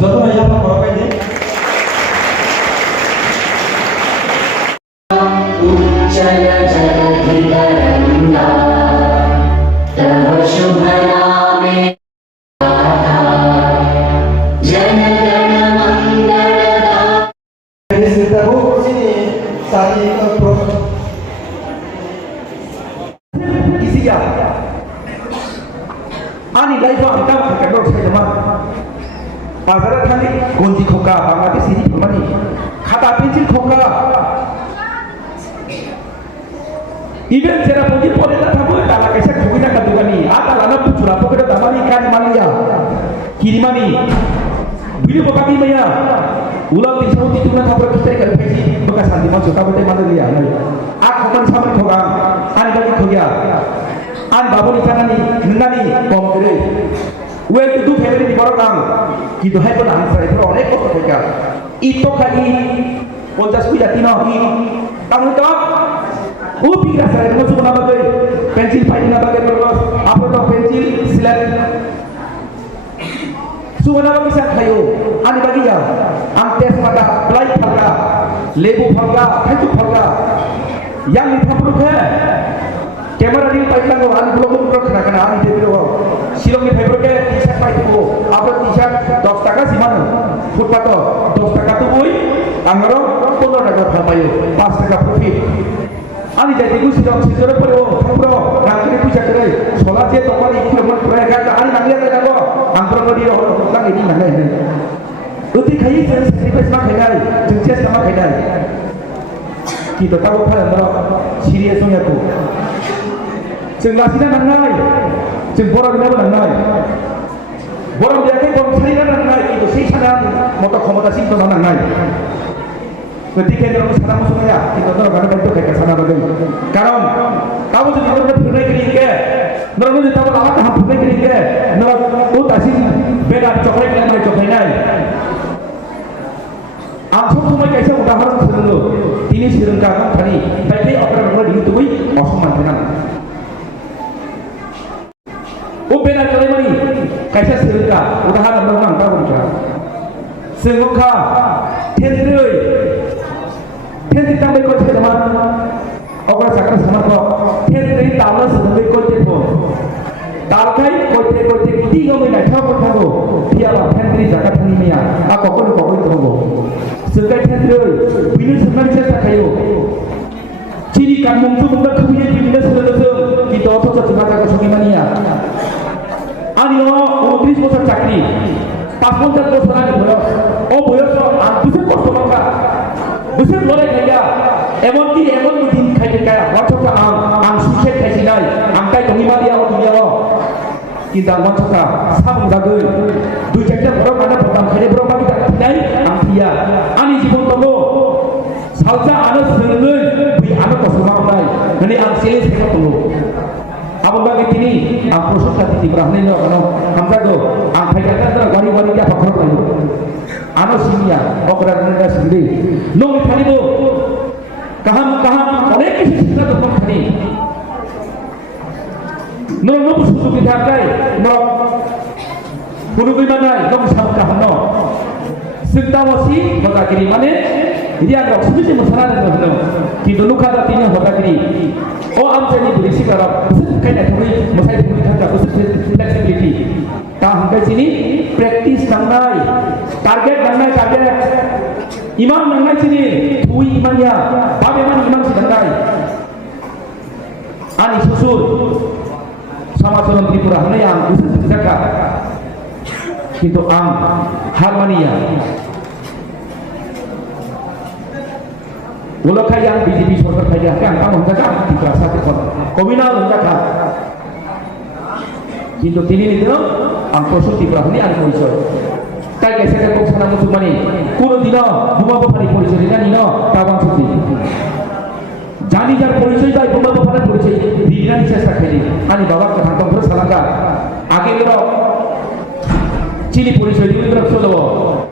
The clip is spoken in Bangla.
যত ইয়া বড় পাই দে उज्जल जलधितरङ्गा तव शुभ नामे जनगण मंगलदायक Presentabu sini tadi isinya ani laifa angka kakak saya teman bazar tadi gonji khoka Bangladesh ini pemani khata pencil khoka even jera puji pore ta thabu tala kaisa khogina ka dugani ata lana puchura pokeda damani kan mania kirimani bili bokati maya ulang di sauti tuna thabra kita ka pesi bekas santi ma jota bote mana dia ak khoman saman khoga ani bagi khogya an baboni tanani nani kom kere we to do family di borokang কিন্তু hai pun answer itu অনেক কষ্ট খোকা ito kali 50 kuya tino i tamu to ও পিকা সাইড মো সুনা বাগে পেন্সিল ফাইল না বাগে করবস আপো তো পেন্সিল সিলেট সুনা বাগে সা খায়ো আনি বাগে যা আম টেস্ট মাটা প্লাই ফালগা লেবু ফালগা খাইতু ফালগা yang dipapruk kamera ring paitlang ko an blog ko khana khana an debilo silong ni paper ke t-shirt pai tu apa t-shirt 10 টাকা simano footpath 10 টাকা tu boy angro 15 টাকা phapayo 5 টাকা profit ani jadi ku sidang sidore pore thambro rakre puja kare sola je tokari ikhlomon pore ga ani nangya ta jago antro ngodi ro lang ini nangai ini uti khai sacrifice ma khai jengces sama khai kita tahu kan antro serius nya tu jeng lasina nangai jeng borang na nangai borang dia ke borang sari na nangai itu sei sana moto khomota sing to nangai ketika kita bersama musuhnya kita tahu karena bentuk kayak sana bagai karon kamu jadi orang pernah kiri ke norang itu tahu lama kamu pernah kiri ke norang itu tasik beda coklat yang mereka coklat ini aku cuma kaisa udaharan selalu ini serengkakan tadi tapi orang orang itu tuh osman tenan oh beda coklat ini kaisa serengka udaharan orang tahu bicara serengka tendroi天当被过去的吗？我讲啥个什么话？天对打了是被过去的，打开过去，第一个没来超过他个，第二个天对咋个天里面啊？啊，搞个的不，现在天对，比如什么些啥还有，其实干蒙住蒙的可不也比那是，你多少次把这个说给你啊？啊，你哦，30 বছর চাকরি 50 বছর আগে বয়স ও বয়স আর বুঝে কষ্ট টাকা বুঝে লড়াই খাইয়া এমনকি এমন দিন খাইতে কায়া ওয়াচকা আম সুখে খাইছি নাই আম কাই তহিমা দিয়া ও দুনিয়া কিন্তু ওয়াচকা সাবং জাগৈ দুই চারটা বড় কাটা প্রোগ্রাম খাইলে বড় বাকি নাই আম থিয়া আনি জীবন তবো সালসা আনো সঙ্গৈ বি আনো কসমা নাই মানে আম সেলে সেটা তবো abang bagi kini am prosesnya di berahni no kano hamzago am khaita ta gari dia pakhor layu ano sinia okra nenda sindi no khalibo kaham অনেক কিছু শিক্ষা তো খানি no susu bidakai no guru bimanai no sabka hano sintawasi bagakiri mane dia agak sulit masalah dengan কিন্তু লুকাদা তিনি হতাগিরি ও আমচানি পুলিশি কারা কাইনা থুই মসাই থুই থাকা ফ্লেক্সিবিলিটি তা হামকাই চিনি প্র্যাকটিস নাংনাই টার্গেট ইমান নাংনাই চিনি থুই ইমানিয়া বাবে মান ইমান সিনাংনাই আনি সুসুর সমাজরণ ত্রিপুরা হলে আম বুঝে জায়গা কিন্তু আম হারমানিয়া Ulokai yang BJP sorot saja kan kamu jaga tiga satu komunal jaga. কিন্তু তিনি নিদিন প্রসূতি ব্রাহ্মণী আর পরিচয় তাই গেছে কোকসানা মুসলমানি কোনদিন বোমাবো ফানি পরিচয় জানি না তাবাং সত্যি জানি যার পরিচয় তাই বোমাবো ফানার পরিচয় দিদিনা চেষ্টা খাইনি আমি বাবার কথা করে সালাঙ্গা আগে চিনি পরিচয় দিবি চলো